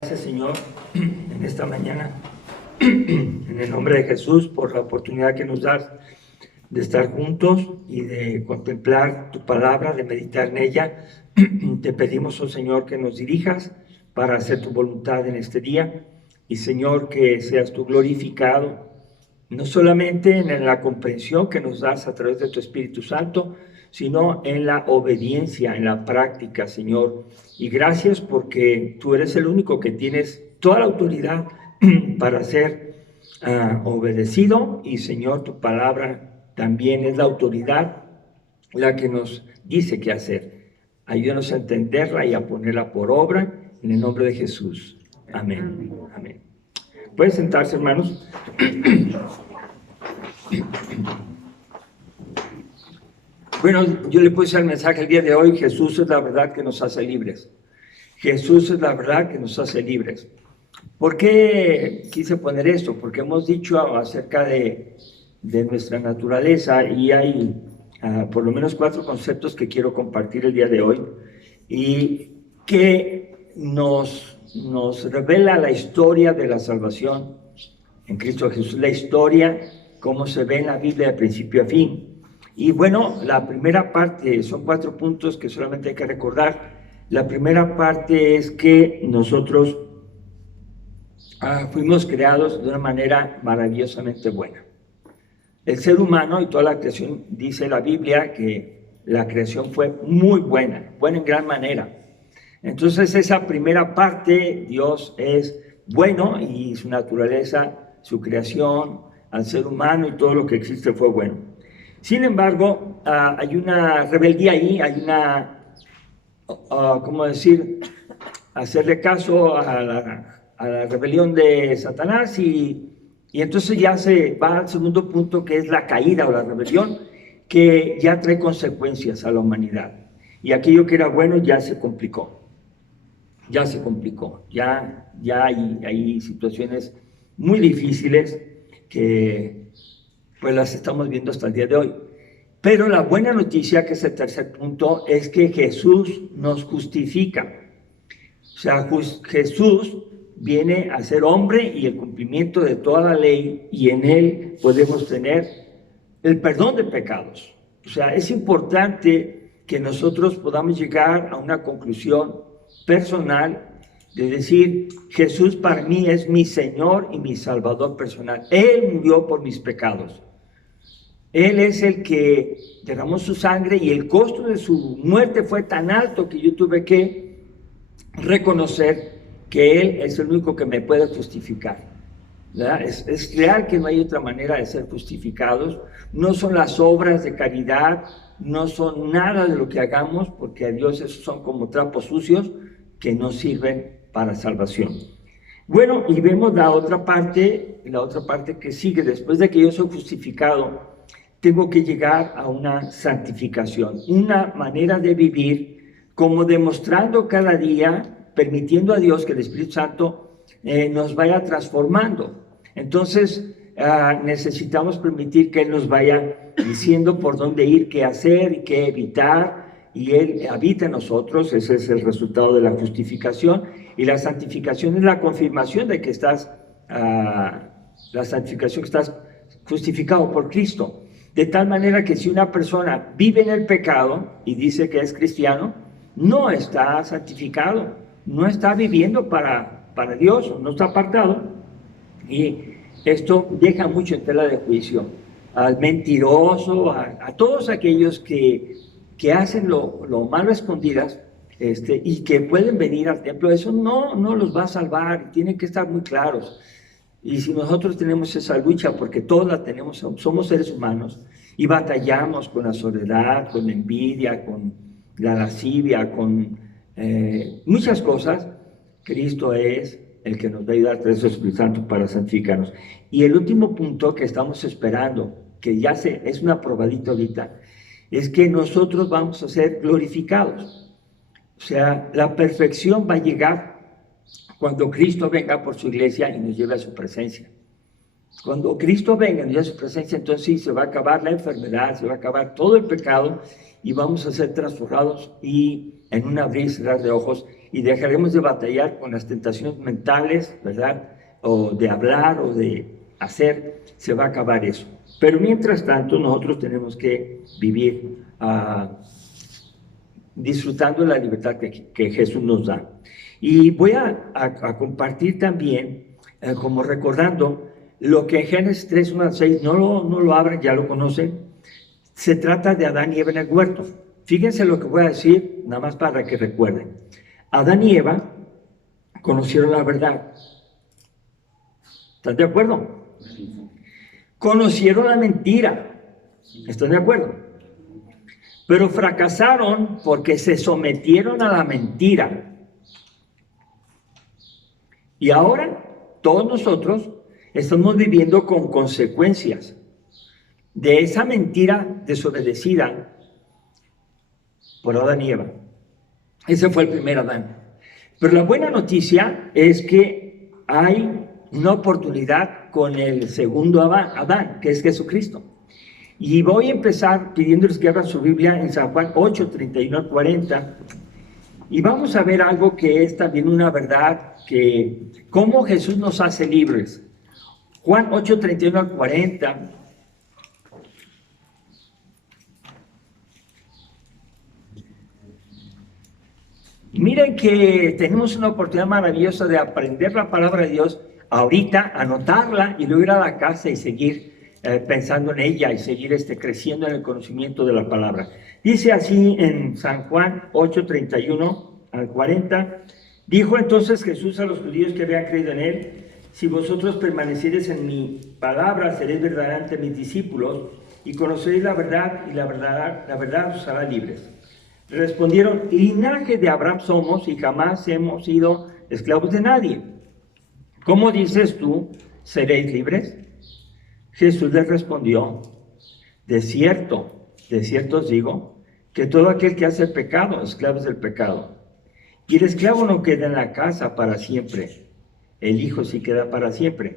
Gracias, Señor, en esta mañana, en el nombre de Jesús, por la oportunidad que nos das de estar juntos y de contemplar tu palabra, de meditar en ella. Te pedimos, oh Señor, que nos dirijas para hacer tu voluntad en este día. Y, Señor, que seas tú glorificado, no solamente en la comprensión que nos das a través de tu Espíritu Santo, sino en la obediencia, en la práctica, Señor. Y gracias porque tú eres el único que tienes toda la autoridad para ser obedecido. Y, Señor, tu palabra también es la autoridad la que nos dice qué hacer. Ayúdanos a entenderla y a ponerla por obra en el nombre de Jesús. Amén. Amén. Pueden sentarse, hermanos. Bueno, yo le puse el mensaje el día de hoy: Jesús es la verdad que nos hace libres. Jesús es la verdad que nos hace libres. ¿Por qué quise poner esto? Porque hemos dicho acerca de nuestra naturaleza y hay por lo menos 4 conceptos que quiero compartir el día de hoy y que nos revela la historia de la salvación en Cristo Jesús, la historia como se ve en la Biblia de principio a fin. Y bueno, la primera parte, son 4 puntos que solamente hay que recordar. La primera parte es que nosotros fuimos creados de una manera maravillosamente buena. El ser humano y toda la creación, dice la Biblia, que la creación fue muy buena, buena en gran manera. Entonces esa primera parte, Dios es bueno y su naturaleza, su creación, al ser humano y todo lo que existe fue bueno. Sin embargo, hay una rebeldía ahí, hay una, ¿cómo decir?, hacerle caso a la rebelión de Satanás y entonces ya se va al segundo punto, que es la caída o la rebelión, que ya trae consecuencias a la humanidad. Y aquello que era bueno ya se complicó. Ya se complicó. Ya hay situaciones muy difíciles que pues las estamos viendo hasta el día de hoy. Pero la buena noticia, que es el tercer punto, es que Jesús nos justifica. O sea, Jesús viene a ser hombre y el cumplimiento de toda la ley, y en él podemos tener el perdón de pecados. O sea, es importante que nosotros podamos llegar a una conclusión personal de decir: Jesús para mí es mi Señor y mi Salvador personal. Él murió por mis pecados. Él es el que derramó su sangre y el costo de su muerte fue tan alto que yo tuve que reconocer que Él es el único que me puede justificar. Es real que no hay otra manera de ser justificados. No son las obras de caridad, no son nada de lo que hagamos, porque a Dios esos son como trapos sucios que no sirven para salvación. Bueno, y vemos la otra parte que sigue. Después de que yo soy justificado, tengo que llegar a una santificación, una manera de vivir como demostrando cada día, permitiendo a Dios que el Espíritu Santo nos vaya transformando. Entonces necesitamos permitir que Él nos vaya diciendo por dónde ir, qué hacer y qué evitar, y Él habita en nosotros. Ese es el resultado de la justificación. Y la santificación es la confirmación de que estás justificado por Cristo. De tal manera que si una persona vive en el pecado y dice que es cristiano, no está santificado, no está viviendo para Dios, no está apartado. Y esto deja mucho en tela de juicio al mentiroso, a todos aquellos que hacen lo malo a escondidas, y que pueden venir al templo. Eso no los va a salvar, tienen que estar muy claros. Y si nosotros tenemos esa lucha, porque todos la tenemos, somos seres humanos, y batallamos con la soledad, con la envidia, con la lascivia, con muchas cosas, Cristo es el que nos va a ayudar a través del Espíritu Santo para santificarnos. Y el último punto que estamos esperando, que ya es una probadita ahorita, es que nosotros vamos a ser glorificados. O sea, la perfección va a llegar cuando Cristo venga por su iglesia y nos lleve a su presencia. Cuando Cristo venga y nos lleve a su presencia, entonces sí, se va a acabar la enfermedad, se va a acabar todo el pecado, y vamos a ser transformados y en un abrir y cerrar de ojos y dejaremos de batallar con las tentaciones mentales, ¿verdad? O de hablar o de hacer, se va a acabar eso. Pero mientras tanto nosotros tenemos que vivir disfrutando de la libertad que Jesús nos da. Y voy a compartir también, como recordando, lo que en Génesis 3, 1 al 6, no lo abren, ya lo conocen, se trata de Adán y Eva en el huerto. Fíjense lo que voy a decir, nada más para que recuerden. Adán y Eva conocieron la verdad. ¿Están de acuerdo? Conocieron la mentira. ¿Están de acuerdo? Pero fracasaron porque se sometieron a la mentira. Y ahora todos nosotros estamos viviendo con consecuencias de esa mentira desobedecida por Adán y Eva. Ese fue el primer Adán. Pero la buena noticia es que hay una oportunidad con el segundo Adán, que es Jesucristo. Y voy a empezar pidiéndoles que abran su Biblia en San Juan 8, 31 al 40. Y vamos a ver algo que es también una verdad, que cómo Jesús nos hace libres. Juan 8, 31 al 40. Miren que tenemos una oportunidad maravillosa de aprender la palabra de Dios ahorita, anotarla y luego ir a la casa y seguir pensando en ella y seguir creciendo en el conocimiento de la palabra. Dice así en San Juan 8, 31 al 40, dijo entonces Jesús a los judíos que habían creído en él: si vosotros permaneciereis en mi palabra, seréis verdaderamente mis discípulos y conoceréis la verdad, y la verdad os hará libres. Respondieron: linaje de Abraham somos y jamás hemos sido esclavos de nadie. ¿Cómo dices tú, seréis libres? Jesús les respondió: de cierto os digo, que todo aquel que hace pecado, esclavo es del pecado. Y el esclavo no queda en la casa para siempre, el Hijo sí queda para siempre.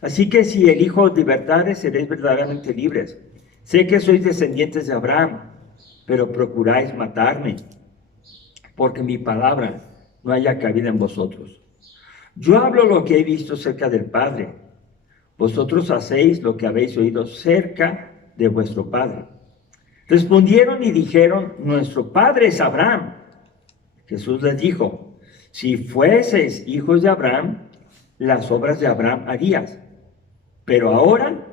Así que si el Hijo os libertare, seréis verdaderamente libres. Sé que sois descendientes de Abraham, pero procuráis matarme, porque mi palabra no haya cabida en vosotros. Yo hablo lo que he visto cerca del Padre. Vosotros hacéis lo que habéis oído cerca de vuestro Padre. Respondieron y dijeron: nuestro Padre es Abraham. Jesús les dijo: si fueseis hijos de Abraham, las obras de Abraham harías. Pero ahora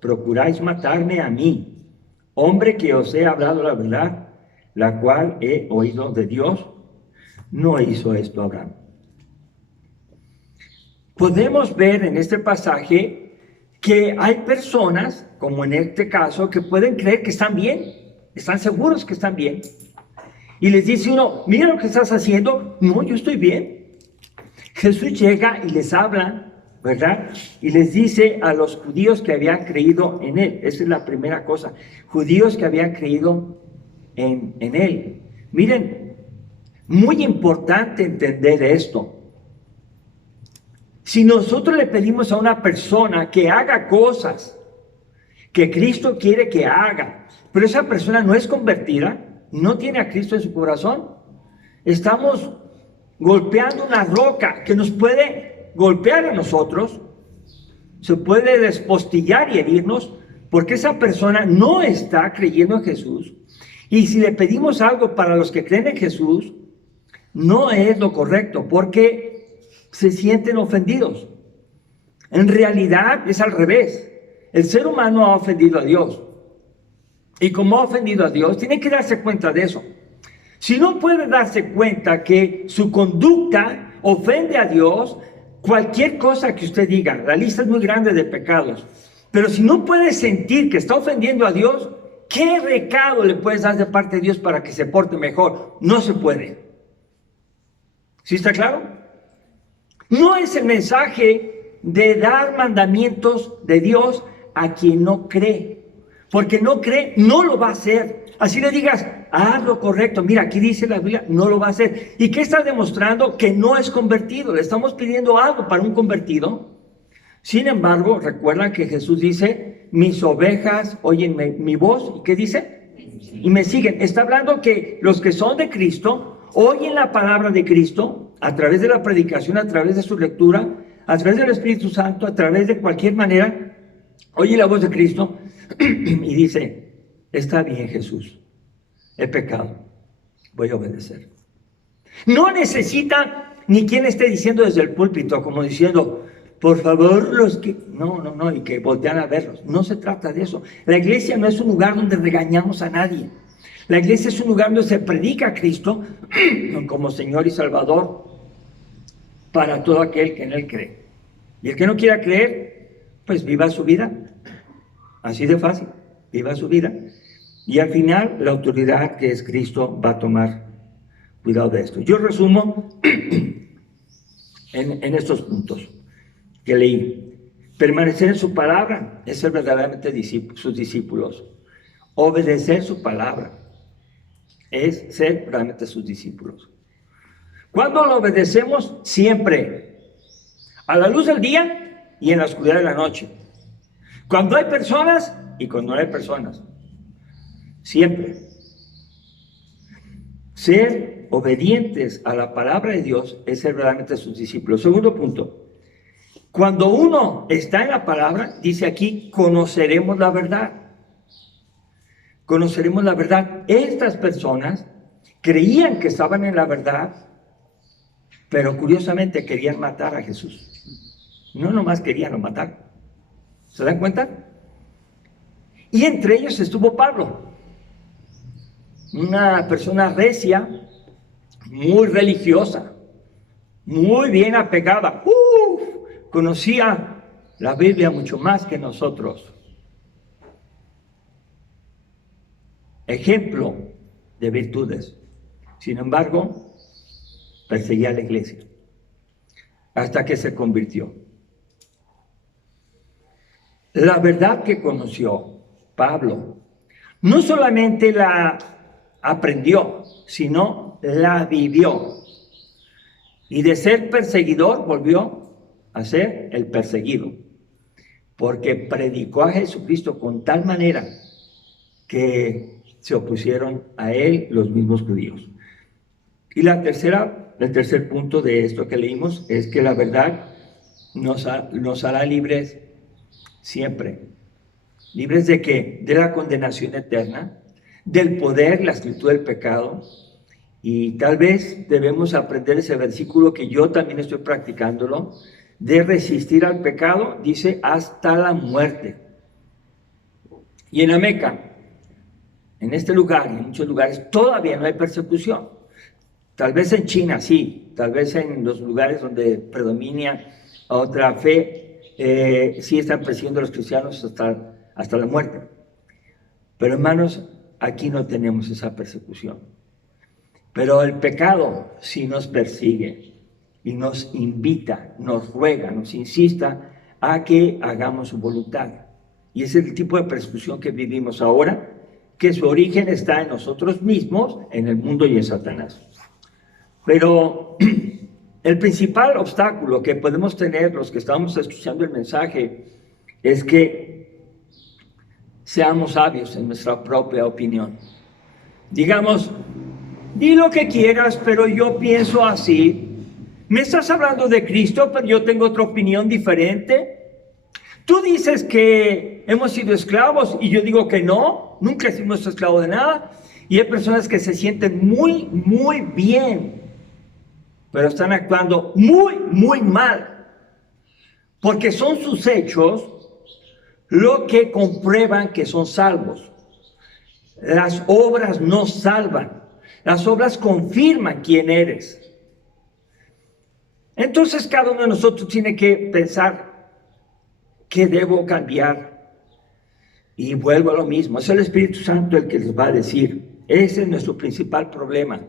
procuráis matarme a mí, hombre que os he hablado la verdad, la cual he oído de Dios. No hizo esto Abraham. Podemos ver en este pasaje que hay personas, como en este caso, que pueden creer que están bien, están seguros que están bien. Y les dice uno: mira lo que estás haciendo. No, yo estoy bien. Jesús llega y les habla, ¿verdad? Y les dice a los judíos que habían creído en él. Esa es la primera cosa. Judíos que habían creído en él. Miren, muy importante entender esto. Si nosotros le pedimos a una persona que haga cosas que Cristo quiere que haga, pero esa persona no es convertida, no tiene a Cristo en su corazón, estamos golpeando una roca que nos puede golpear a nosotros, se puede despostillar y herirnos, porque esa persona no está creyendo en Jesús. Y si le pedimos algo para los que creen en Jesús, no es lo correcto, porque se sienten ofendidos. En realidad es al revés. El ser humano ha ofendido a Dios. Y como ha ofendido a Dios, tiene que darse cuenta de eso. Si no puede darse cuenta que su conducta ofende a Dios, cualquier cosa que usted diga, la lista es muy grande de pecados, pero si no puede sentir que está ofendiendo a Dios, ¿qué recado le puedes dar de parte de Dios para que se porte mejor? No se puede. ¿Sí está claro? No es el mensaje de dar mandamientos de Dios a quien no cree. Porque no cree, no lo va a hacer. Así le digas: haz lo correcto. Mira, aquí dice la Biblia, no lo va a hacer. ¿Y qué está demostrando? Que no es convertido. Le estamos pidiendo algo para un convertido. Sin embargo, recuerda que Jesús dice: mis ovejas oyen mi voz. ¿Y qué dice? y me siguen. Está hablando que los que son de Cristo oyen la palabra de Cristo a través de la predicación, a través de su lectura, a través del Espíritu Santo, a través de cualquier manera, oye la voz de Cristo y dice, está bien, Jesús, he pecado, voy a obedecer. No necesita ni quien esté diciendo desde el púlpito, como diciendo, por favor, los que... No, y que voltean a verlos. No se trata de eso. La iglesia no es un lugar donde regañamos a nadie. La iglesia es un lugar donde se predica a Cristo como Señor y Salvador para todo aquel que en Él cree. Y el que no quiera creer, pues viva su vida. Así de fácil, viva su vida. Y al final, la autoridad que es Cristo va a tomar cuidado de esto. Yo resumo en estos puntos que leí. Permanecer en su palabra es ser verdaderamente sus discípulos. Obedecer su palabra es ser verdaderamente sus discípulos. ¿Cuándo lo obedecemos? Siempre. A la luz del día y en la oscuridad de la noche. Cuando hay personas y cuando no hay personas. Siempre. Ser obedientes a la palabra de Dios es ser verdaderamente sus discípulos. Segundo punto. Cuando uno está en la palabra, dice aquí, conoceremos la verdad. Conoceremos la verdad. Estas personas creían que estaban en la verdad, pero curiosamente querían matar a Jesús. No nomás querían matar. ¿Se dan cuenta? Y entre ellos estuvo Pablo, una persona recia, muy religiosa, muy bien apegada. Conocía la Biblia mucho más que nosotros. Ejemplo de virtudes. Sin embargo, perseguía a la iglesia hasta que se convirtió. La verdad que conoció Pablo no solamente la aprendió, sino la vivió. Y de ser perseguidor volvió a ser el perseguido, porque predicó a Jesucristo con tal manera que se opusieron a él los mismos judíos. Y el tercer punto de esto que leímos es que la verdad nos hará libres siempre. ¿Libres de qué? De la condenación eterna, del poder, la esclavitud del pecado. Y tal vez debemos aprender ese versículo que yo también estoy practicándolo, de resistir al pecado, dice, hasta la muerte. Y en la Meca, en este lugar y en muchos lugares, todavía no hay persecución. Tal vez en China, sí. Tal vez en los lugares donde predomina otra fe, sí están persiguiendo a los cristianos hasta la muerte. Pero hermanos, aquí no tenemos esa persecución. Pero el pecado sí nos persigue y nos invita, nos ruega, nos insista a que hagamos su voluntad. Y ese es el tipo de persecución que vivimos ahora, que su origen está en nosotros mismos, en el mundo y en Satanás. Pero el principal obstáculo que podemos tener los que estamos escuchando el mensaje es que seamos sabios en nuestra propia opinión. Digamos, di lo que quieras, pero yo pienso así. ¿Me estás hablando de Cristo, pero yo tengo otra opinión diferente? Tú dices que hemos sido esclavos y yo digo que no, nunca hemos sido esclavos de nada. Y hay personas que se sienten muy, muy bien, pero están actuando muy, muy mal. Porque son sus hechos lo que comprueban que son salvos. Las obras no salvan. Las obras confirman quién eres. Entonces cada uno de nosotros tiene que pensar qué debo cambiar. Y vuelvo a lo mismo. Es el Espíritu Santo el que les va a decir. Ese es nuestro principal problema.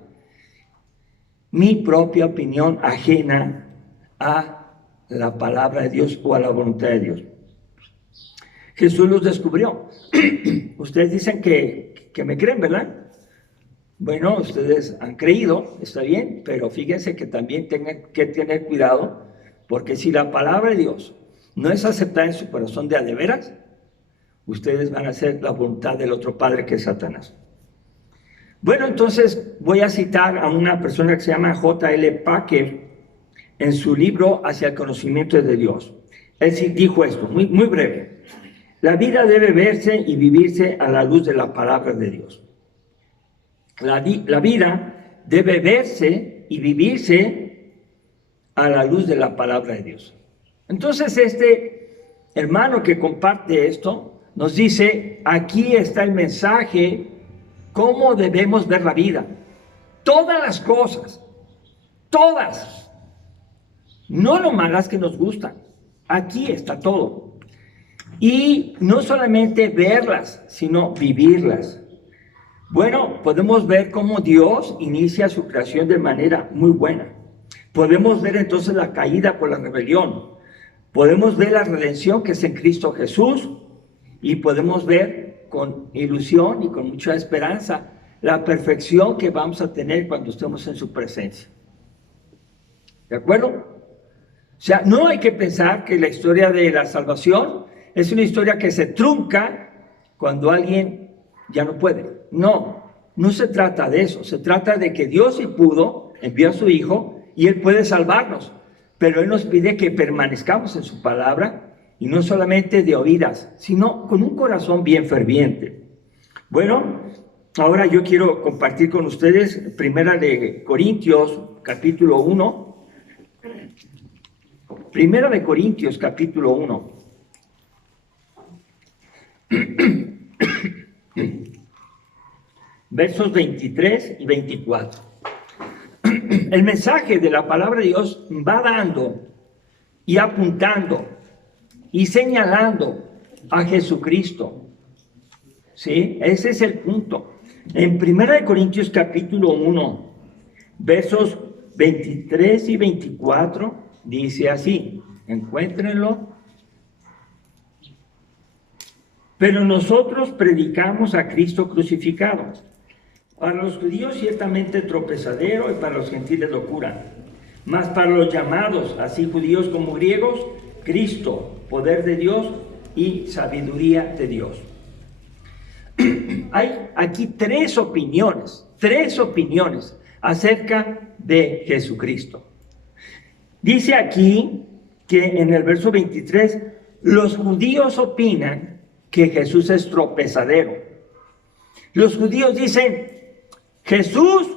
Mi propia opinión ajena a la palabra de Dios o a la voluntad de Dios. Jesús los descubrió. Ustedes dicen que me creen, ¿verdad? Bueno, ustedes han creído, está bien, pero fíjense que también tienen que tener cuidado, porque si la palabra de Dios no es aceptada en su corazón de a de veras, ustedes van a hacer la voluntad del otro padre que es Satanás. Bueno, entonces voy a citar a una persona que se llama J.L. Packer en su libro Hacia el conocimiento de Dios. Él sí dijo esto, muy, muy breve. La vida debe verse y vivirse a la luz de la palabra de Dios. La vida debe verse y vivirse a la luz de la palabra de Dios. Entonces este hermano que comparte esto nos dice, aquí está el mensaje, cómo debemos ver la vida. Todas las cosas, todas, no lo malas que nos gustan. Aquí está todo. Y no solamente verlas, sino vivirlas. Bueno, podemos ver cómo Dios inicia su creación de manera muy buena. Podemos ver entonces la caída por la rebelión. Podemos ver la redención que es en Cristo Jesús. Y podemos ver con ilusión y con mucha esperanza la perfección que vamos a tener cuando estemos en su presencia. ¿De acuerdo? O sea, no hay que pensar que la historia de la salvación es una historia que se trunca cuando alguien ya no puede. No, no se trata de eso. Se trata de que Dios, si pudo, envió a su Hijo y Él puede salvarnos. Pero Él nos pide que permanezcamos en su palabra y no solamente de oídas, sino con un corazón bien ferviente. Bueno, ahora yo quiero compartir con ustedes Primera de Corintios, capítulo 1. Primera de Corintios, capítulo 1. Versos 23 y 24. El mensaje de la palabra de Dios va dando y apuntando y señalando a Jesucristo. ¿Sí? Ese es el punto. En 1 Corintios capítulo 1, versos 23 y 24, dice así, encuéntrenlo. Pero nosotros predicamos a Cristo crucificado. Para los judíos ciertamente tropezadero y para los gentiles locura. Mas para los llamados, así judíos como griegos, Cristo, poder de Dios y sabiduría de Dios. Hay aquí tres opiniones acerca de Jesucristo. Dice aquí que en el verso 23, los judíos opinan que Jesús es tropezadero. Los judíos dicen, Jesús,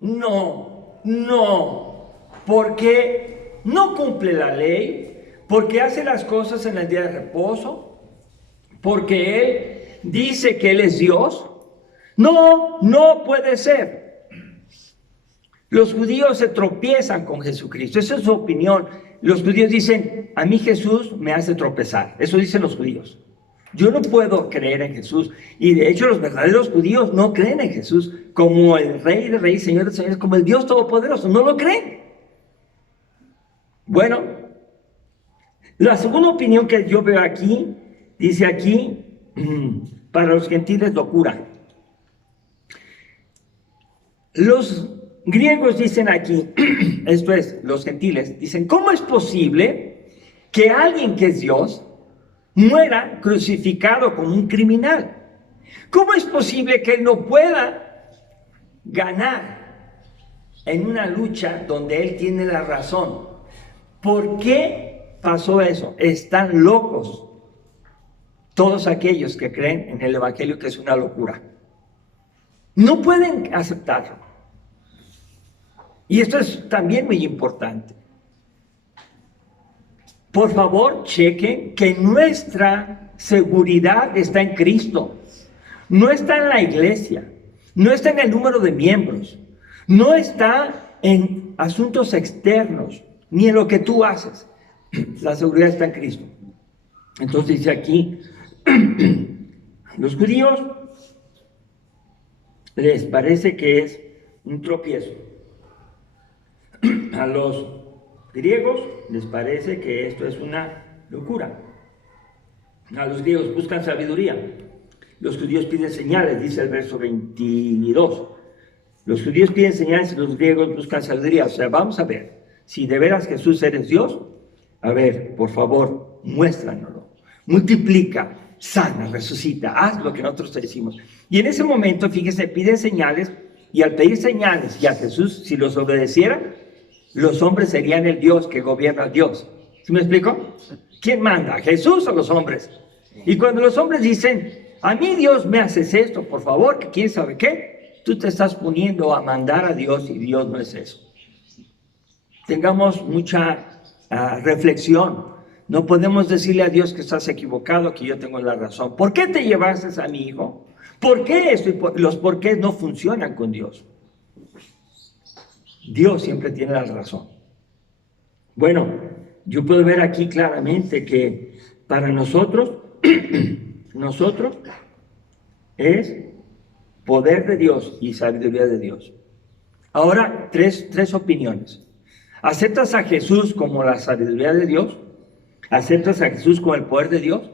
no, porque no cumple la ley, porque hace las cosas en el día de reposo, porque Él dice que Él es Dios. No puede ser. Los judíos se tropiezan con Jesucristo, esa es su opinión. Los judíos dicen, a mí Jesús me hace tropezar, eso dicen los judíos. Yo no puedo creer en Jesús. Y de hecho los verdaderos judíos no creen en Jesús como el Rey de Reyes, Señor de Señores, como el Dios Todopoderoso. No lo creen. Bueno, la segunda opinión que yo veo aquí, dice aquí, para los gentiles locura. Los griegos dicen aquí, esto es, los gentiles, dicen, ¿cómo es posible que alguien que es Dios muera crucificado como un criminal? ¿Cómo es posible que Él no pueda ganar en una lucha donde Él tiene la razón? ¿Por qué pasó eso? Están locos todos aquellos que creen en el Evangelio, que es una locura. No pueden aceptarlo. Y esto es también muy importante. Por favor, chequen que nuestra seguridad está en Cristo. No está en la iglesia, no está en el número de miembros, no está en asuntos externos, ni en lo que tú haces. La seguridad está en Cristo. Entonces dice aquí, los judíos les parece que es un tropiezo. A los griegos les parece que esto es una locura. A los griegos buscan sabiduría. Los judíos piden señales, dice el verso 22. Los judíos piden señales y los griegos buscan sabiduría. O sea, vamos a ver, si de veras Jesús eres Dios, a ver, por favor, muéstranoslo. Multiplica, sana, resucita, haz lo que nosotros te decimos. Y en ese momento, fíjese, piden señales Y al pedir señales y a Jesús, si los obedeciera, los hombres serían el Dios que gobierna a Dios. ¿Sí me explico? ¿Quién manda? ¿Jesús o los hombres? Y cuando los hombres dicen, a mí Dios me haces esto, por favor, que quién sabe qué, tú te estás poniendo a mandar a Dios y Dios no es eso. Tengamos mucha reflexión. No podemos decirle a Dios que estás equivocado, que yo tengo la razón. ¿Por qué te llevaste a mi hijo? ¿Por qué esto? Los por qué no funcionan con Dios. Dios siempre tiene la razón. Bueno, yo puedo ver aquí claramente que para nosotros es poder de Dios y sabiduría de Dios. Ahora, tres opiniones. ¿Aceptas a Jesús como la sabiduría de Dios? ¿Aceptas a Jesús como el poder de Dios?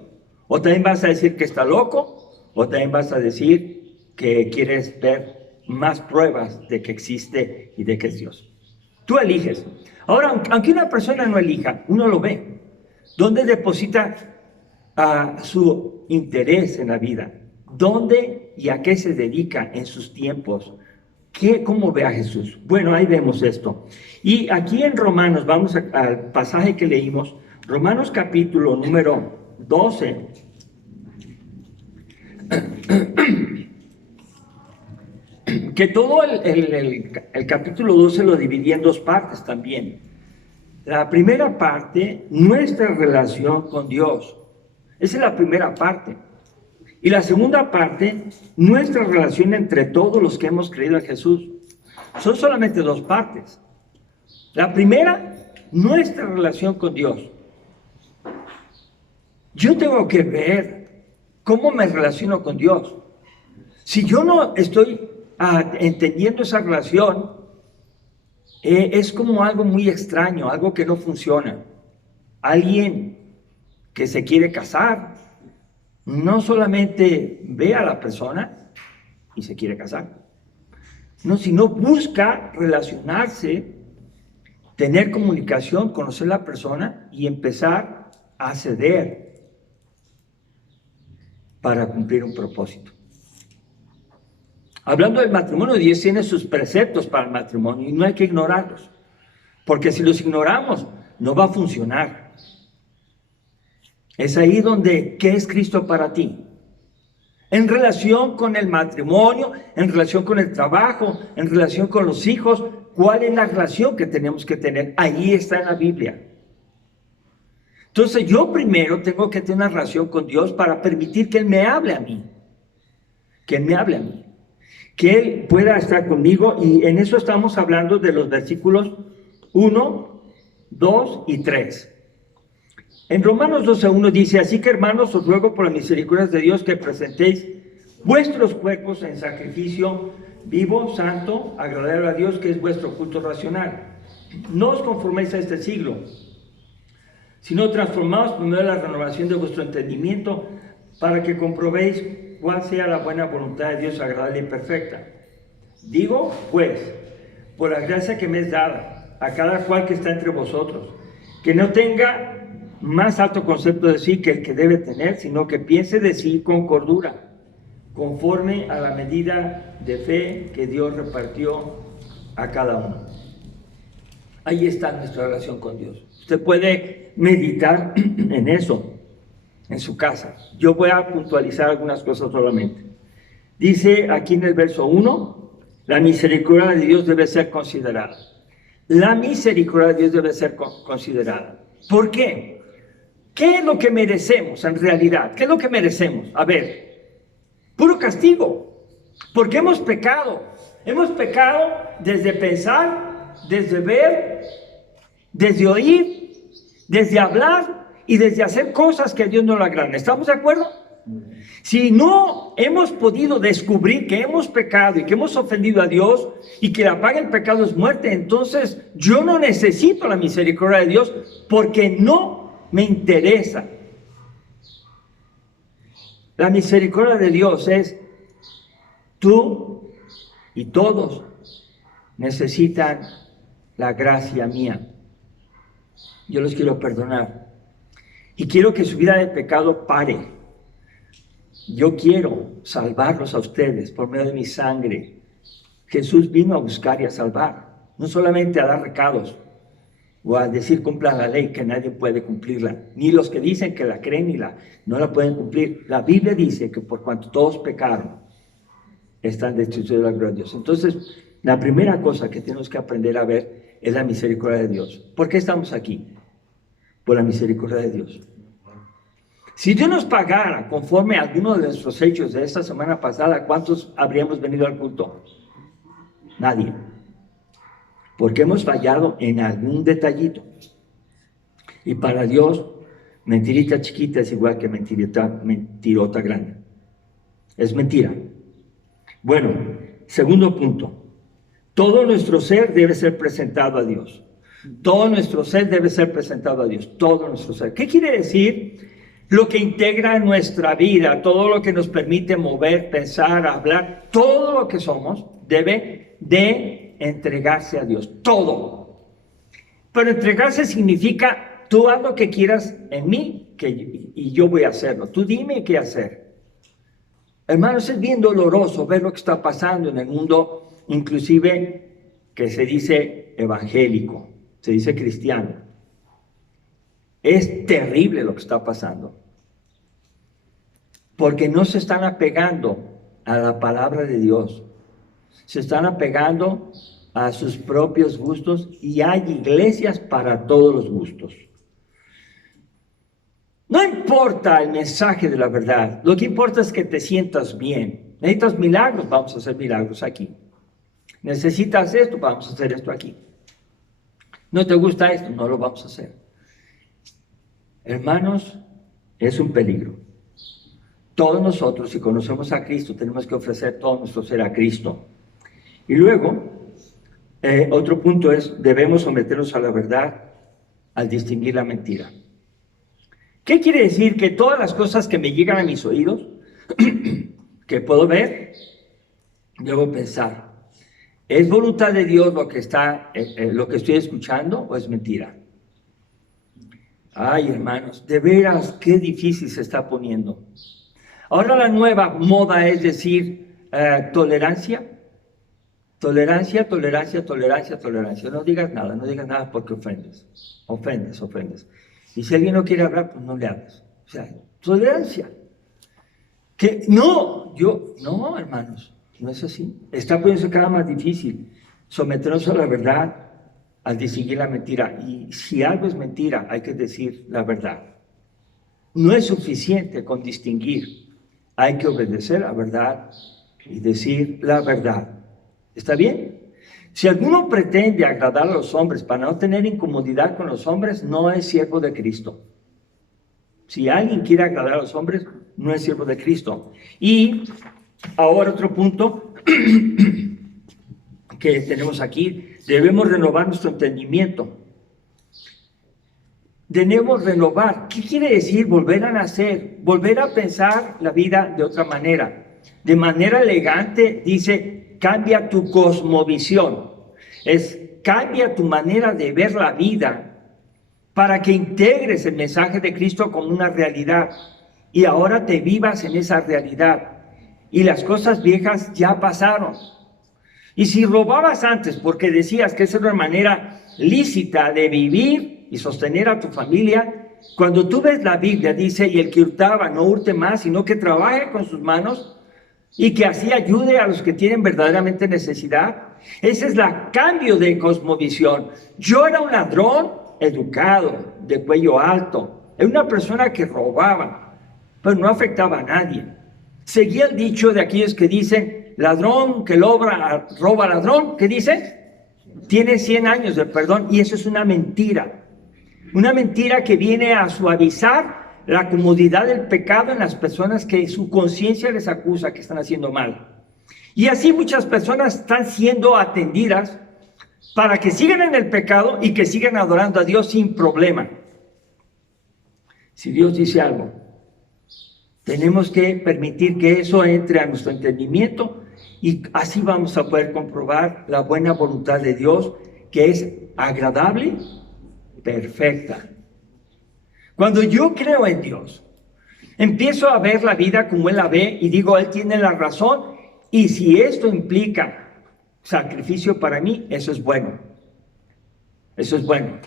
¿O también vas a decir que está loco? ¿O también vas a decir que quieres ver más pruebas de que existe y de que es Dios? Tú eliges. Ahora, aunque una persona no elija, uno lo ve. ¿Dónde deposita su interés en la vida? ¿Dónde y a qué se dedica en sus tiempos? ¿Cómo ve a Jesús? Bueno, ahí vemos esto. Y aquí en Romanos, vamos al pasaje que leímos, Romanos capítulo número 12. Que todo el capítulo 12 lo dividí en dos partes también. La primera parte, nuestra relación con Dios. Esa es la primera parte. Y la segunda parte, nuestra relación entre todos los que hemos creído en Jesús. Son solamente dos partes. La primera, nuestra relación con Dios. Yo tengo que ver cómo me relaciono con Dios. Si yo no estoy entendiendo esa relación, es como algo muy extraño, algo que no funciona. Alguien que se quiere casar, no solamente ve a la persona y se quiere casar, no, sino busca relacionarse, tener comunicación, conocer a la persona y empezar a ceder para cumplir un propósito. Hablando del matrimonio, Dios tiene sus preceptos para el matrimonio y no hay que ignorarlos, porque si los ignoramos, no va a funcionar. Es ahí donde, ¿qué es Cristo para ti? En relación con el matrimonio, en relación con el trabajo, en relación con los hijos, ¿cuál es la relación que tenemos que tener? Ahí está en la Biblia. Entonces yo primero tengo que tener una relación con Dios para permitir que Él me hable a mí. Que Él me hable a mí. Que Él pueda estar conmigo, y en eso estamos hablando de los versículos 1, 2 y 3. En Romanos 12:1 dice, así que hermanos, os ruego por las misericordias de Dios que presentéis vuestros cuerpos en sacrificio vivo, santo, agradable a Dios, que es vuestro culto racional. No os conforméis a este siglo, sino transformaos primero en la renovación de vuestro entendimiento, para que comprobéis cuál sea la buena voluntad de Dios, agradable y perfecta. Digo, pues, por la gracia que me es dada a cada cual que está entre vosotros, que no tenga más alto concepto de sí que el que debe tener, sino que piense de sí con cordura, conforme a la medida de fe que Dios repartió a cada uno. Ahí está nuestra relación con Dios. Usted puede meditar en eso en su casa. Yo voy a puntualizar algunas cosas solamente. Dice aquí en el verso 1, la misericordia de Dios debe ser considerada. La misericordia de Dios debe ser considerada. ¿Por qué? ¿Qué es lo que merecemos en realidad? ¿Qué es lo que merecemos? A ver, puro castigo, porque hemos pecado. Hemos pecado desde pensar, desde ver, desde oír, desde hablar y desde hacer cosas que a Dios no le agradan. ¿Estamos de acuerdo? Si no hemos podido descubrir que hemos pecado y que hemos ofendido a Dios y que la paga del pecado es muerte, entonces yo no necesito la misericordia de Dios porque no me interesa. La misericordia de Dios es tú y todos necesitan la gracia mía. Yo los quiero perdonar y quiero que su vida de pecado pare. Yo quiero salvarlos a ustedes por medio de mi sangre. Jesús vino a buscar y a salvar, no solamente a dar recados o a decir cumplan la ley, que nadie puede cumplirla, ni los que dicen que la creen y no la pueden cumplir. La Biblia dice que por cuanto todos pecaron, están destituidos de la gloria de Dios. Entonces, la primera cosa que tenemos que aprender a ver es la misericordia de Dios. ¿Por qué estamos aquí? Por la misericordia de Dios. Si Dios nos pagara conforme a alguno de nuestros hechos de esta semana pasada, ¿cuántos habríamos venido al culto? Nadie. Porque hemos fallado en algún detallito. Y para Dios, mentirita chiquita es igual que mentirota grande. Es mentira. Bueno, segundo punto. Todo nuestro ser debe ser presentado a Dios. Todo nuestro ser debe ser presentado a Dios. Todo nuestro ser. ¿Qué quiere decir? Lo que integra nuestra vida, todo lo que nos permite mover, pensar, hablar, todo lo que somos debe de entregarse a Dios. Todo. Pero entregarse significa, tú haz lo que quieras en mí y yo voy a hacerlo. Tú dime qué hacer. Hermanos, es bien doloroso ver lo que está pasando en el mundo, inclusive que se dice evangélico, se dice cristiano. Es terrible lo que está pasando, porque no se están apegando a la palabra de Dios, se están apegando a sus propios gustos y hay iglesias para todos los gustos. No importa el mensaje de la verdad, lo que importa es que te sientas bien. ¿Necesitas milagros? Vamos a hacer milagros aquí. ¿Necesitas esto? Vamos a hacer esto aquí. ¿No te gusta esto? No lo vamos a hacer. Hermanos, es un peligro. Todos nosotros, si conocemos a Cristo, tenemos que ofrecer todo nuestro ser a Cristo. Y luego, otro punto es, debemos someternos a la verdad al distinguir la mentira. ¿Qué quiere decir? Que todas las cosas que me llegan a mis oídos, que puedo ver, debo pensar, ¿es voluntad de Dios lo que estoy escuchando o es mentira? Ay, hermanos, de veras, qué difícil se está poniendo. Ahora la nueva moda es decir, tolerancia. Tolerancia, tolerancia, tolerancia, tolerancia. No digas nada porque ofendes. Ofendes. Y si alguien no quiere hablar, pues no le hables. O sea, tolerancia. No, hermanos, no es así. Está poniéndose cada más difícil. Someternos a la verdad al distinguir la mentira. Y si algo es mentira, hay que decir la verdad. No es suficiente con distinguir. Hay que obedecer la verdad y decir la verdad. ¿Está bien? Si alguno pretende agradar a los hombres para no tener incomodidad con los hombres, no es siervo de Cristo. Si alguien quiere agradar a los hombres, no es siervo de Cristo. Y ahora otro punto que tenemos aquí, debemos renovar nuestro entendimiento. Debemos renovar. ¿Qué quiere decir volver a nacer? Volver a pensar la vida de otra manera. De manera elegante dice, cambia tu cosmovisión. Cambia tu manera de ver la vida para que integres el mensaje de Cristo como una realidad. Y ahora te vivas en esa realidad. Y las cosas viejas ya pasaron. Y si robabas antes porque decías que esa era una manera lícita de vivir y sostener a tu familia, cuando tú ves la Biblia dice, y el que hurtaba no hurte más, sino que trabaje con sus manos y que así ayude a los que tienen verdaderamente necesidad. Ese es el cambio de cosmovisión. Yo era un ladrón educado, de cuello alto, era una persona que robaba, pero no afectaba a nadie. Seguía el dicho de aquellos que dicen, ladrón que roba ladrón, ¿qué dice? Tiene 100 años de perdón, y eso es una mentira. Una mentira que viene a suavizar la comodidad del pecado en las personas que su conciencia les acusa que están haciendo mal. Y así muchas personas están siendo atendidas para que sigan en el pecado y que sigan adorando a Dios sin problema. Si Dios dice algo, tenemos que permitir que eso entre a nuestro entendimiento y así vamos a poder comprobar la buena voluntad de Dios, que es agradable, perfecta. Cuando yo creo en Dios, empiezo a ver la vida como Él la ve y digo, Él tiene la razón, y si esto implica sacrificio para mí, eso es bueno. Eso es bueno.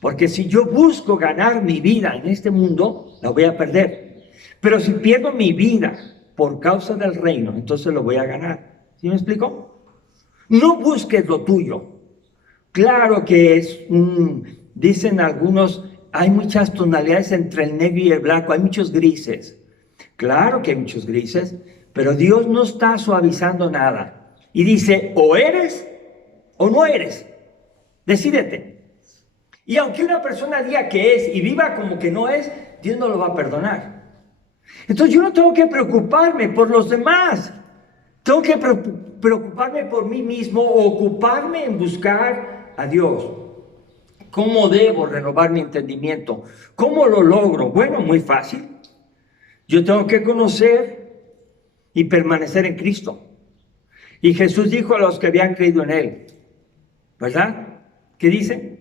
Porque si yo busco ganar mi vida en este mundo, la voy a perder. Pero si pierdo mi vida por causa del reino, entonces lo voy a ganar. ¿Sí me explico? No busques lo tuyo. Claro que dicen algunos, hay muchas tonalidades entre el negro y el blanco, hay muchos grises. Claro que hay muchos grises, pero Dios no está suavizando nada. Y dice, o eres o no eres. Decídete. Y aunque una persona diga que es y viva como que no es, Dios no lo va a perdonar. Entonces yo no tengo que preocuparme por los demás. Tengo que preocuparme por mí mismo, o ocuparme en buscar a Dios. ¿Cómo debo renovar mi entendimiento? ¿Cómo lo logro? Bueno, muy fácil. Yo tengo que conocer y permanecer en Cristo. Y Jesús dijo a los que habían creído en Él, ¿verdad? ¿Qué dice?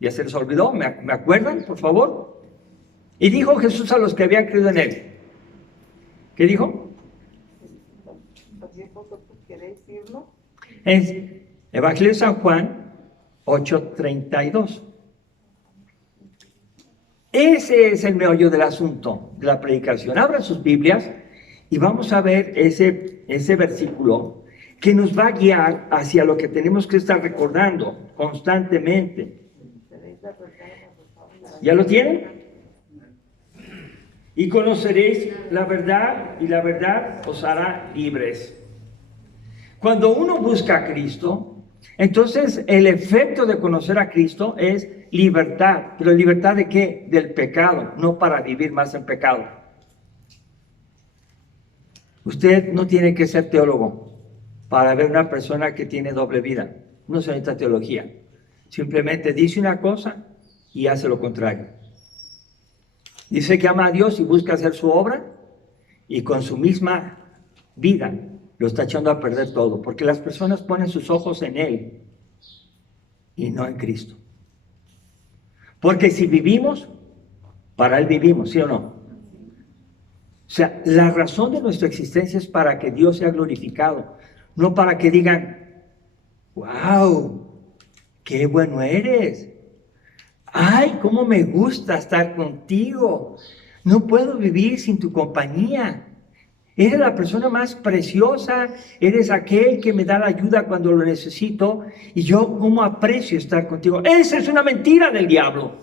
¿Ya se les olvidó? ¿Me acuerdan, por favor? Y dijo Jesús a los que habían creído en Él. ¿Qué dijo? Es Evangelio de San Juan 8:32. Ese es el meollo del asunto de la predicación. Abran sus Biblias y vamos a ver ese versículo que nos va a guiar hacia lo que tenemos que estar recordando constantemente. ¿Ya lo tienen? Y conoceréis la verdad, y la verdad os hará libres. Cuando uno busca a Cristo, entonces el efecto de conocer a Cristo es libertad. ¿Pero libertad de qué? Del pecado, no para vivir más en pecado. Usted no tiene que ser teólogo para ver una persona que tiene doble vida. No se necesita teología. Simplemente dice una cosa y hace lo contrario. Dice que ama a Dios y busca hacer su obra, y con su misma vida lo está echando a perder todo, porque las personas ponen sus ojos en Él y no en Cristo. Porque si vivimos, para Él vivimos, ¿sí o no? O sea, la razón de nuestra existencia es para que Dios sea glorificado, no para que digan, wow, qué bueno eres. Ay, cómo me gusta estar contigo. No puedo vivir sin tu compañía. Eres la persona más preciosa, eres aquel que me da la ayuda cuando lo necesito, y yo cómo aprecio estar contigo. Esa es una mentira del diablo.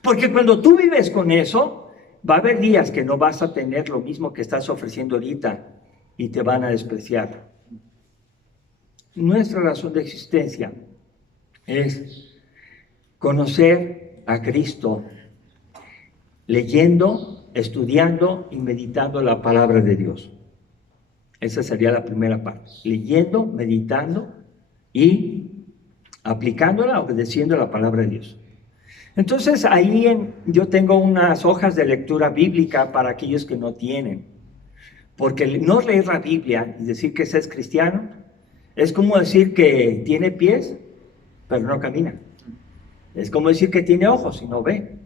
Porque cuando tú vives con eso, va a haber días que no vas a tener lo mismo que estás ofreciendo ahorita y te van a despreciar. Nuestra razón de existencia es conocer a Cristo, leyendo, estudiando y meditando la palabra de Dios. Esa sería la primera parte. Leyendo, meditando y aplicándola, obedeciendo la palabra de Dios. Entonces ahí yo tengo unas hojas de lectura bíblica para aquellos que no tienen. Porque no leer la Biblia y decir que es cristiano es como decir que tiene pies, pero no camina. Es como decir que tiene ojos y no ve.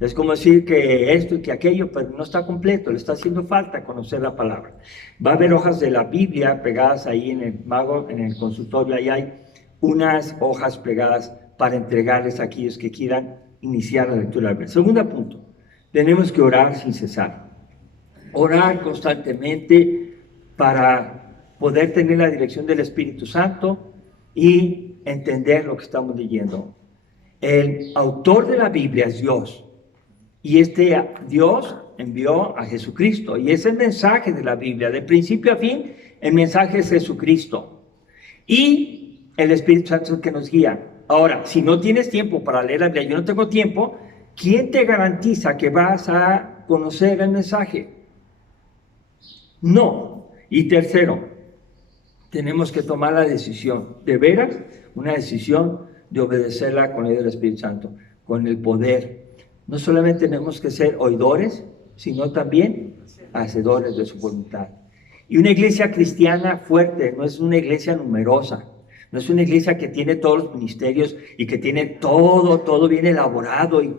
Es como decir que esto y que aquello, pero no está completo, le está haciendo falta conocer la palabra. Va a haber hojas de la Biblia pegadas ahí en el consultorio, ahí hay unas hojas pegadas para entregarles a aquellos que quieran iniciar la lectura de la Biblia. Segundo punto, tenemos que orar sin cesar. Orar constantemente para poder tener la dirección del Espíritu Santo y entender lo que estamos leyendo. El autor de la Biblia es Dios. Y Dios envió a Jesucristo. Y es el mensaje de la Biblia. De principio a fin, el mensaje es Jesucristo. Y el Espíritu Santo es el que nos guía. Ahora, si no tienes tiempo para leer la Biblia, yo no tengo tiempo, ¿quién te garantiza que vas a conocer el mensaje? No. Y tercero, tenemos que tomar la decisión. De veras, una decisión de obedecerla con la ayuda del Espíritu Santo, con el poder. No solamente tenemos que ser oidores, sino también hacedores de su voluntad. Y una iglesia cristiana fuerte no es una iglesia numerosa, no es una iglesia que tiene todos los ministerios y que tiene todo bien elaborado y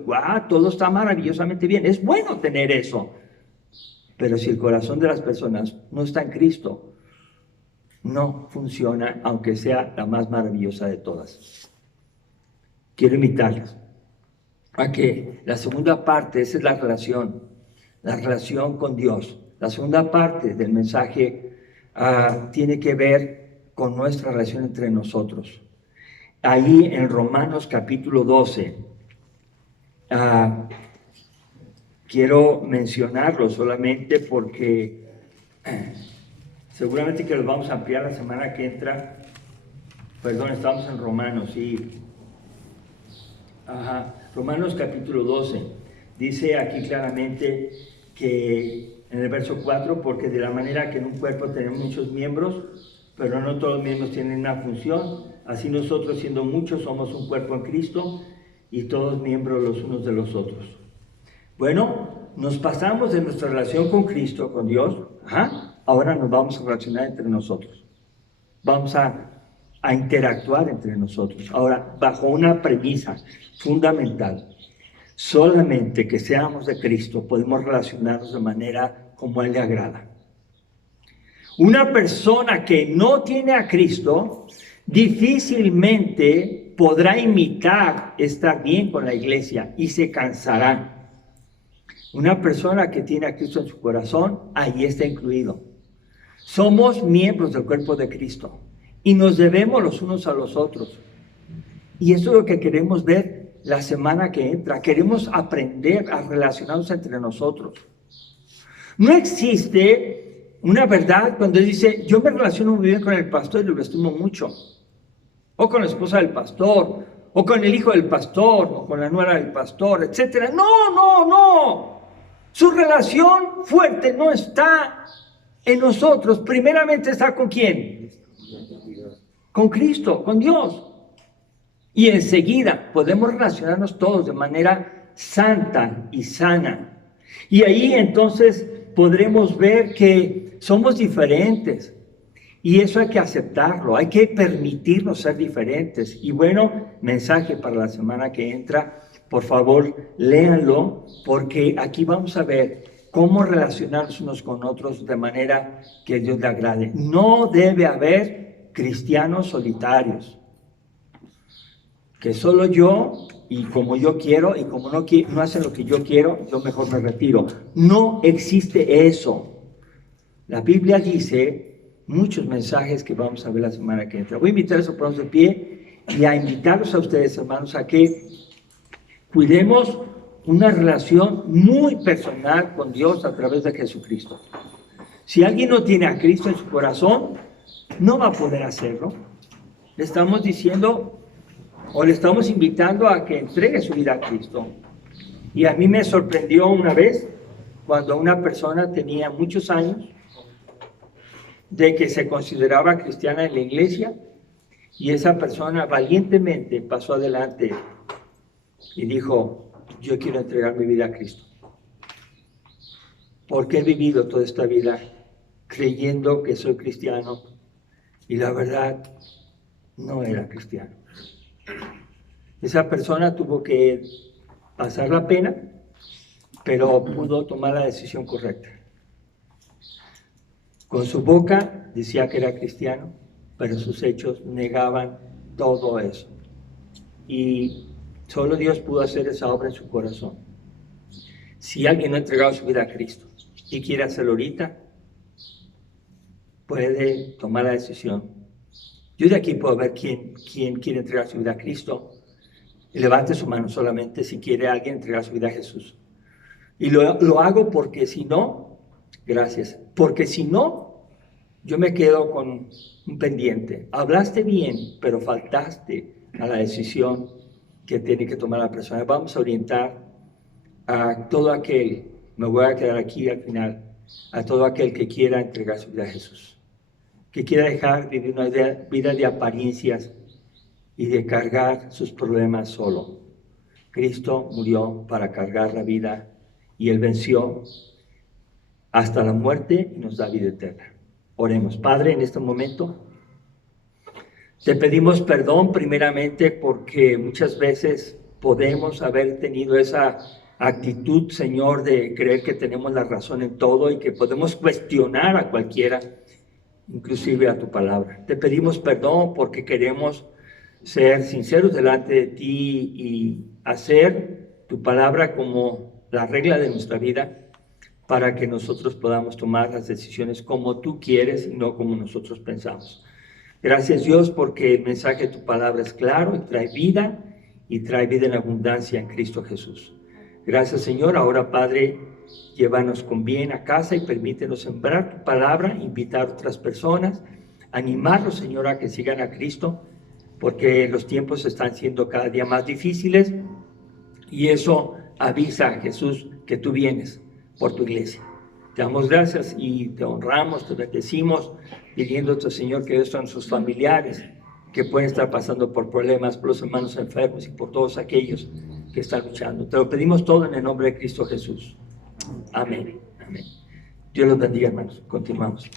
todo está maravillosamente bien. Es bueno tener eso, pero si el corazón de las personas no está en Cristo, no funciona, aunque sea la más maravillosa de todas. Quiero invitarles a que la segunda parte, esa es la relación con Dios. La segunda parte del mensaje tiene que ver con nuestra relación entre nosotros. Ahí en Romanos capítulo 12, quiero mencionarlo solamente porque seguramente que lo vamos a ampliar la semana que entra. Perdón, estamos en Romanos, sí. Romanos capítulo 12. Dice aquí claramente que en el verso 4, porque de la manera que en un cuerpo tenemos muchos miembros, pero no todos los miembros tienen una función, así nosotros siendo muchos somos un cuerpo en Cristo y todos miembros los unos de los otros. Bueno, nos pasamos de nuestra relación con Cristo, con Dios, ahora nos vamos a relacionar entre nosotros. Vamos a interactuar entre nosotros. Ahora, bajo una premisa fundamental, solamente que seamos de Cristo podemos relacionarnos de manera como a Él le agrada. Una persona que no tiene a Cristo difícilmente podrá imitar estar bien con la iglesia y se cansará. Una persona que tiene a Cristo en su corazón, ahí está incluido. Somos miembros del cuerpo de Cristo y nos debemos los unos a los otros. Y eso es lo que queremos ver la semana que entra. Queremos aprender a relacionarnos entre nosotros. No existe una verdad cuando dice, yo me relaciono muy bien con el pastor y lo estimo mucho. O con la esposa del pastor, o con el hijo del pastor, o con la nuera del pastor, etc. No. Su relación fuerte no está en nosotros. Primeramente está ¿con quién? Con Cristo, con Dios. Y enseguida podemos relacionarnos todos de manera santa y sana. Y ahí entonces podremos ver que somos diferentes. Y eso hay que aceptarlo, hay que permitirnos ser diferentes. Y bueno, mensaje para la semana que entra, por favor, léanlo, porque aquí vamos a ver cómo relacionarnos unos con otros de manera que Dios le agrade. No debe haber cristianos solitarios, que solo yo, y como yo quiero, y como no hacen lo que yo quiero, yo mejor me retiro. No existe eso. La Biblia dice muchos mensajes que vamos a ver la semana que entra. Voy a invitarlos a ponernos de pie y a invitarlos a ustedes, hermanos, a que cuidemos una relación muy personal con Dios a través de Jesucristo. Si alguien no tiene a Cristo en su corazón, no va a poder hacerlo. Le estamos diciendo o le estamos invitando a que entregue su vida a Cristo. Y a mí me sorprendió una vez cuando una persona tenía muchos años de que se consideraba cristiana en la iglesia y esa persona valientemente pasó adelante y dijo, yo quiero entregar mi vida a Cristo. Porque he vivido toda esta vida creyendo que soy cristiano y la verdad no era cristiano. Esa persona tuvo que pasar la pena, pero pudo tomar la decisión correcta. Con su boca decía que era cristiano, pero sus hechos negaban todo eso. Y solo Dios pudo hacer esa obra en su corazón. Si alguien no ha entregado su vida a Cristo y quiere hacerlo ahorita, puede tomar la decisión. Yo de aquí puedo ver quién quiere entregar su vida a Cristo. Y levante su mano solamente si quiere alguien entregar su vida a Jesús. Y lo hago porque si no, gracias, porque si no, yo me quedo con un pendiente. Hablaste bien, pero faltaste a la decisión que tiene que tomar la persona. Vamos a orientar a todo aquel, me voy a quedar aquí al final, a todo aquel que quiera entregar su vida a Jesús, que quiera dejar vivir una vida de apariencias y de cargar sus problemas solo. Cristo murió para cargar la vida y Él venció hasta la muerte y nos da vida eterna. Oremos. Padre, en este momento te pedimos perdón primeramente porque muchas veces podemos haber tenido esa actitud, Señor, de creer que tenemos la razón en todo y que podemos cuestionar a cualquiera. inclusive a tu palabra. Te pedimos perdón porque queremos ser sinceros delante de ti y hacer tu palabra como la regla de nuestra vida para que nosotros podamos tomar las decisiones como tú quieres y no como nosotros pensamos. Gracias, Dios, porque el mensaje de tu palabra es claro y trae vida en abundancia en Cristo Jesús. Gracias, Señor. Ahora, Padre, llévanos con bien a casa y permítenos sembrar tu palabra, invitar a otras personas, animarlos, Señor, a que sigan a Cristo, porque los tiempos están siendo cada día más difíciles y eso avisa a Jesús que tú vienes por tu iglesia. Te damos gracias y te honramos, te bendecimos, pidiéndote, Señor, que son sus familiares que pueden estar pasando por problemas, por los hermanos enfermos y por todos aquellos que están luchando. Te lo pedimos todo en el nombre de Cristo Jesús. Amén. Amén. Dios los bendiga, hermanos. Continuamos.